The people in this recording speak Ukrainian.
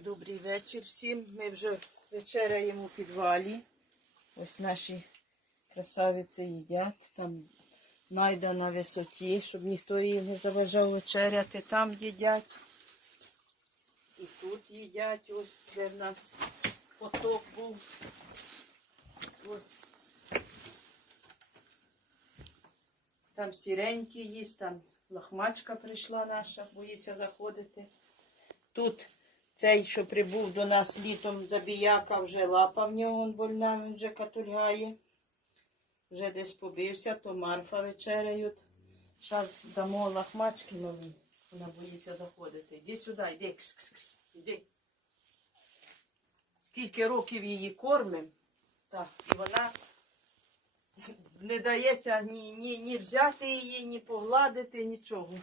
Добрий вечір всім. Ми вже вечеряємо у підвалі. Ось наші красавиці їдять. Там найда на висоті, щоб ніхто їй не заважав вечеряти. Там їдять. І тут їдять. Ось де в нас поток був. Ось. Там сіренькі їсть, там лахмачка прийшла наша, боїться заходити. Тут цей, що прибув до нас літом забіяка, вже лапа в нього больна, він вже катульгає. Вже десь побився, то Марфа вечеряють. Зараз дамо лахмачки нові. Вона боїться заходити. Іди сюди, йди. Кс-кс-кс. Іди. Скільки років її кормимо, так, і вона не дається ні, ні, ні взяти її, ні погладити, нічого.